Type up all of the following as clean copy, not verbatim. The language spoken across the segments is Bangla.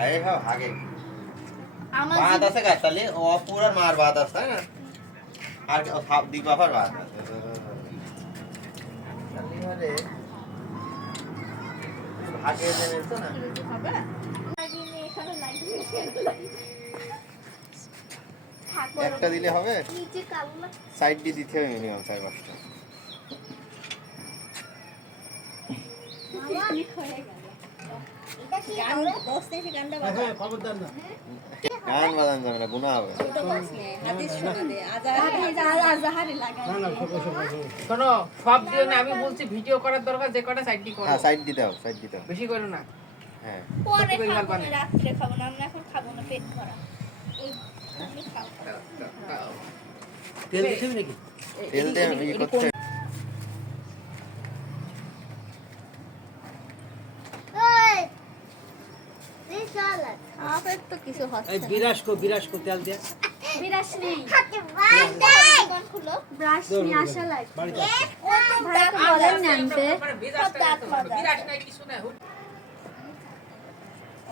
আরে হ্যাঁ আগে বাদ আছে গাছ তাহলে ও পুরো মার বাদ আছে তাই না আর সব দিক বাবার বাদ আছে তাহলে হলে ভাগে দেবে তো না হবে লাগিয়ে এখানে লাগিয়ে একটা দিলে হবে নিচে কালো সাইড দিয়ে দিতে হবে মিনিমাম 4-5টা গান বাজান যাবে না গুনাহ হবে শোনো সব দিও না আমি বলছি ভিডিও করার দরকার যে কটা সাইড দি করো হ্যাঁ সাইড দিতে হবে সাইড দিতে হবে বেশি করো না হ্যাঁ পরে খাবো না রাত্রে খাবো না আমরা এখন খাবো না পেট ভরা এই আমি খাবো তেল দিছিস নাকি তেল দিয়ে ই করতে আপের তো কিছু হচ্ছে এই বিরাস কো তেল দে বিরাস নেই ব্রাশ নিয়ে আসা লাগে বাড়িতে ভাই তো বলেন না আনতে বিরাস নাই কিছু না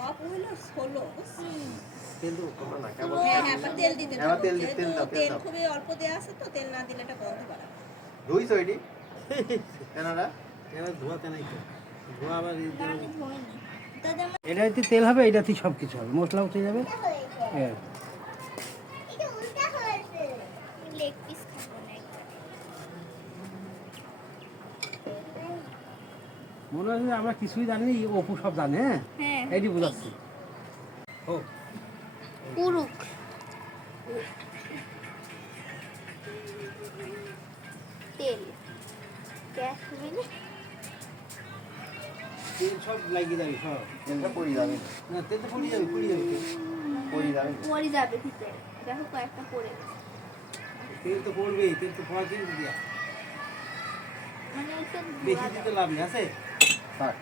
অপ হইলো 16 তেল দাও তোমরা না কেবল হ্যাঁ তেল দিতে হ্যাঁ তেল দিতে তেল দাও তেল খুবই অল্প দেয়া আছে তো তেল না দিলে এটা গন্ধ বাড়াবে রুইছো এডি কেনরা এবার ধোয়াতে নাই তো ধোয়া আবার আমি ধোইনি দাদা এটাতে তেল হবে এটাতে সব কিছু হবে মশলা উঠে যাবে হ্যাঁ এটা উল্টা হয়েছে লেগ পিস খাবো না মনে হয় আমরা কিছুই জানি না অপু সব জানে হ্যাঁ হ্যাঁ এইটি বুঝাচ্ছি ও পুরুক তেল গ্যাস মিলে তেল সব লাগিয়ে যাবে সব তেলটা পড়ি যাবে না তেল তো পুড়ে যাবে পড়ি যাবে পড়ে যাবে ভিতরে দেখো কয়েকটা পড়ে গেছে তেল তো পড়বেই তেল তো পড়া দিন দিয়া মানে এটা বেশি দিতে লাভ নেই আছে থাক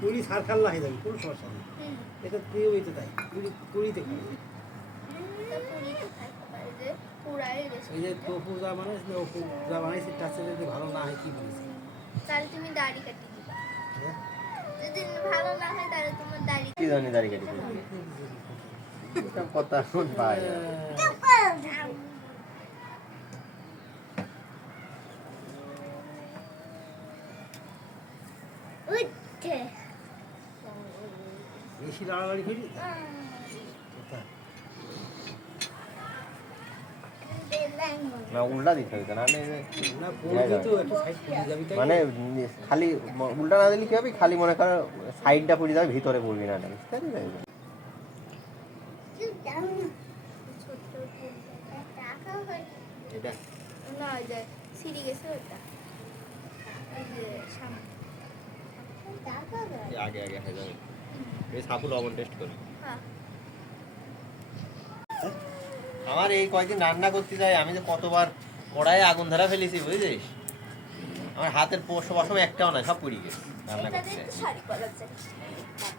পুরি সারখাল না হয়ে যাবে কোনো সমস্যা নেই এটা প্রিয় হইতে তাই পুরিতে খাবে এই যে তোফু যা বানাইছে ওপু যা বানাইছে তার সাথে যদি ভালো না হয় কি বলিস তাহলে তুমি দাড়ি কাটিয়ে দিবা হ্যাঁ যদি ভালো না হয় তাহলে তোমার দাড়ি কি জানি দাড়ি কাটি এটা কথা শুন ভাই উঠে বেশি লাড়ালাড়ি করি না উল্টা দিতে হবে না না পড়বি তো একটু সাইড করে যাবি তাই মানে খালি উল্টা না দিলে কি হবে খালি মনে করো সাইডটা পড়ে যাবে ভিতরে পড়বি না বুঝতে পারলি এটা না ওই যে সিঁড়ি গেছে ওটা ওই যে সামনে আগে আগে হয়ে যাবে এই সাপু লবণ টেস্ট করি হ্যাঁ আমার এই কয়েকদিন রান্না করতে যাই আমি যে কতবার কড়াইয়ে আগুন ধরা ফেলেছি বুঝেছিস আমার হাতের পশম একটাও না সব পুড়ে গেছে রান্না এটা করতে দিয়ে একটু শাড়ি করা যায়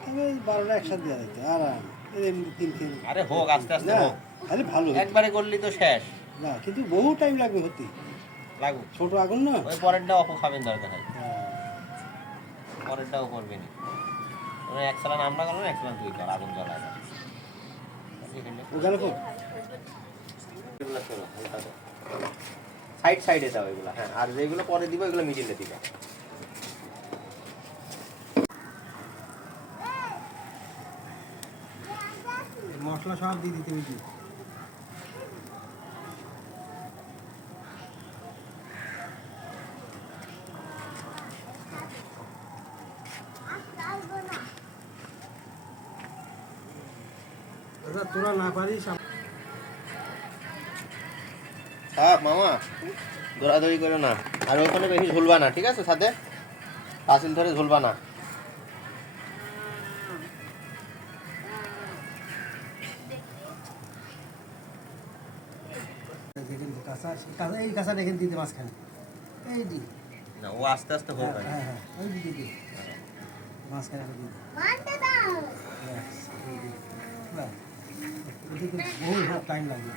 আমি 12টা একসাথে দেওয়া যেত আরাম এমনি তিন আরে হোক আস্তে আস্তে হোক তাহলে ভালো একবারে করলি তো শেষ না কিন্তু বহু টাইম লাগবে হতে লাগুক ছোট আগুন না ওই পরেরটা অপু খাবেন দরকার হয় পরেরটাও করবে না ওরা এক সালান আমরা গেল এক সালান তুই কর আগুন জ্বলায় ওখানে খুব সাইড সাইডে দাও এগুলো হ্যাঁ আর যেগুলো পরে দিব এগুলো মিডিলে দিবা মশলা সব দিয়ে দিতে হবে দাদা তোরা না পারিস মামা দৌড়াদৌড়ি করো না আর ওখানে বেশি ঝুলবা না ঠিক আছে সাথে পাঁচিল ধরে ঝুলবা না এই কাঁচা দেখেন দিতে মাঝখানে এই দি না ও আস্তে আস্তে হোক হ্যাঁ হ্যাঁ ওই দিকে দি মাঝখানে দিই বহু টাইম লাগবে